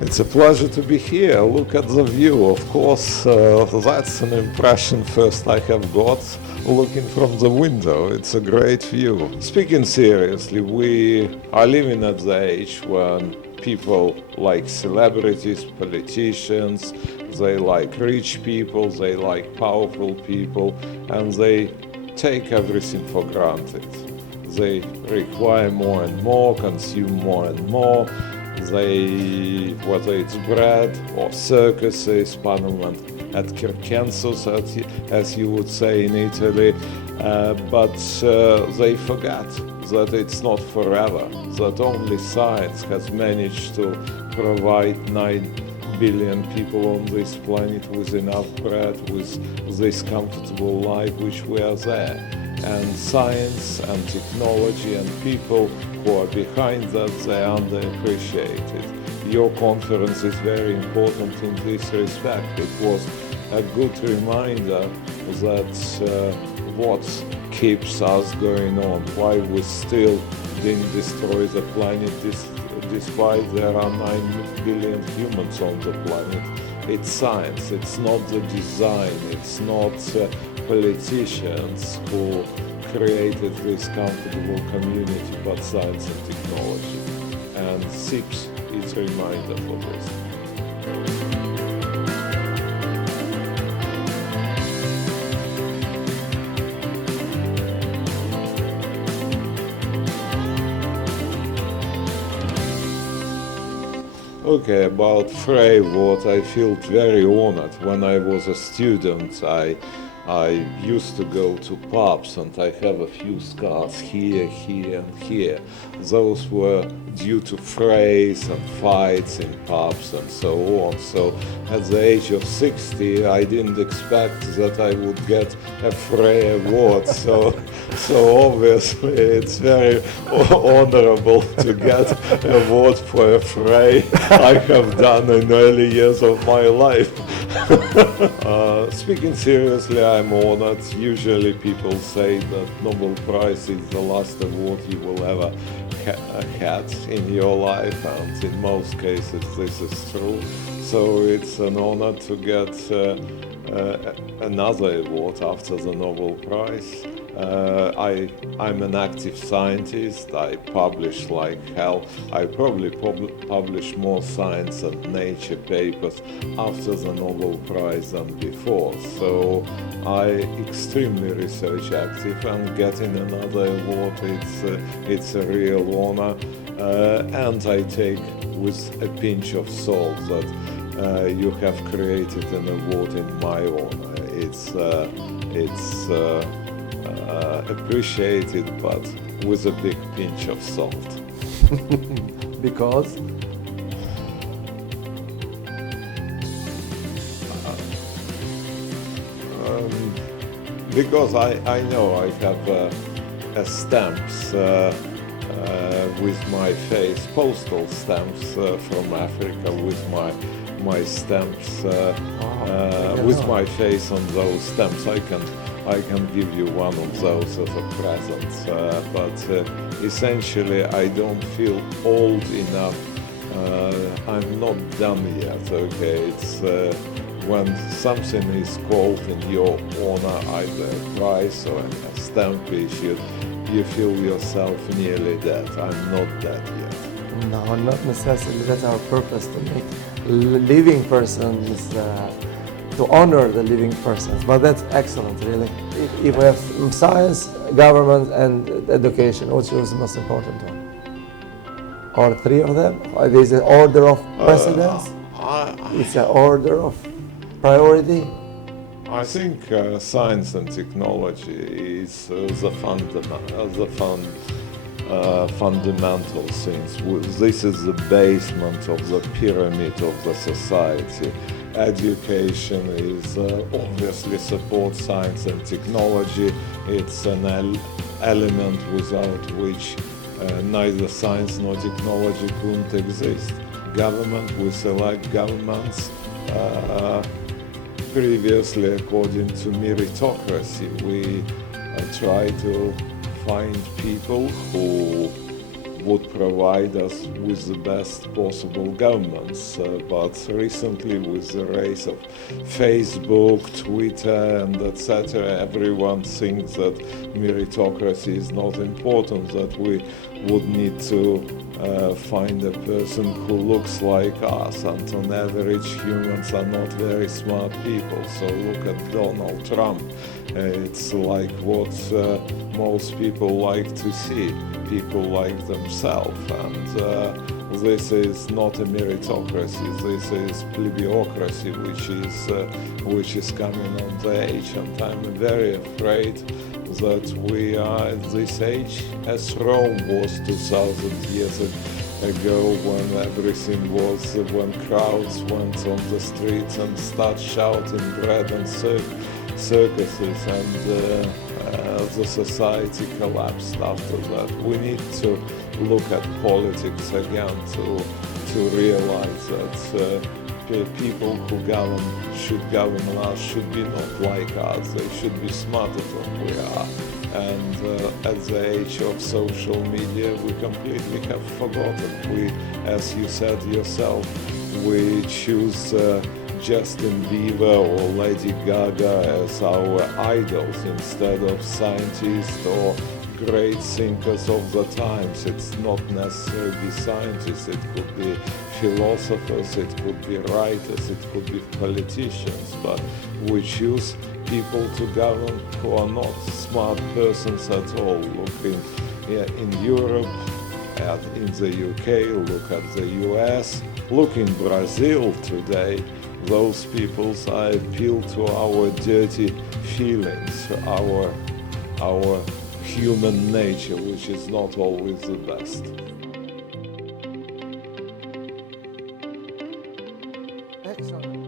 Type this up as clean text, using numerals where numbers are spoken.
It's a pleasure to be here. Look at the view. Of course, that's an impression first I have got looking from the window. It's a great view. Speaking seriously, we are living at the age when people like celebrities, politicians, they like rich people, they like powerful people, and they take everything for granted. They require more and more, consume more and more. They, whether it's bread or circuses, Parliament at Circensus, as you would say in Italy, but they forget that it's not forever, that only science has managed to provide 9 billion people on this planet with enough bread, with this comfortable life which we are there. And science and technology and people who are behind that, they are underappreciated. Your conference is very important in this respect. It was a good reminder that what keeps us going on, why we still didn't destroy the planet despite there are 9 billion humans on the planet. It's science, it's not the design, it's not politicians who created this comfortable community, but science and technology. And SIPS is a reminder for this. Okay, about Fray, what I felt very honored. When I was a student, I used to go to pubs, and I have a few scars here, here, and here. Those were due to frays and fights in pubs and so on. So at the age of 60, I didn't expect that I would get a Fray award. So obviously it's very honorable to get an award for a Fray I have done in early years of my life. Speaking seriously, I'm honored. Usually people say that Nobel Prize is the last award you will ever had in your life, and in most cases this is true. So it's an honor to get another award after the Nobel Prize. I'm an active scientist. I publish like hell. I probably publish more science and nature papers after the Nobel Prize than before. So I extremely research active, and getting another award, it's a real honor. And I take with a pinch of salt that you have created an award in my honor. It's appreciated, but with a big pinch of salt. Because? Because I know I have stamps with my face, postal stamps from Africa with my stamps, with my face on those stamps. I can give you one of those as a present, but essentially I don't feel old enough. I'm not done yet, okay? It's when something is called in your honor, either a prize or a stamp issued, you feel yourself nearly dead. I'm not dead yet. No, not necessarily. That's our purpose, to make living persons, to honor the living persons. But that's excellent, really. If we have science, government, and education, which is the most important one? Or three of them? Or there's an order of precedence? It's an order of priority? I think science and technology is the fundamental things. This is the basement of the pyramid of the society. Education is obviously supports science and technology. It's an element without which neither science nor technology couldn't exist. Government, we select governments previously according to meritocracy. We try to find people who would provide us with the best possible governments. But recently, with the rise of Facebook, Twitter, and etc., everyone thinks that meritocracy is not important, that we would need to find a person who looks like us, and on average humans are not very smart people. So look at Donald Trump. It's like what most people like to see, people like themselves, and this is not a meritocracy, this is plebeiocracy, which is coming on the edge, and I'm very afraid that we are at this age as Rome was 2000 years ago, when everything was, when crowds went on the streets and started shouting bread and circuses, and the society collapsed after that. We need to look at politics again to realize that people who should govern us should be not like us, they should be smarter than we are. And at the age of social media, we completely have forgotten. We, as you said yourself, we choose Justin Bieber or Lady Gaga as our idols instead of scientists or great thinkers of the times. It's not necessarily scientists, it could be philosophers, it could be writers, it could be politicians, but we choose people to govern who are not smart persons at all. Look in Europe, in the UK, look at the US, look in Brazil today. Those peoples appeal to our dirty feelings, our human nature, which is not always the best. Excellent.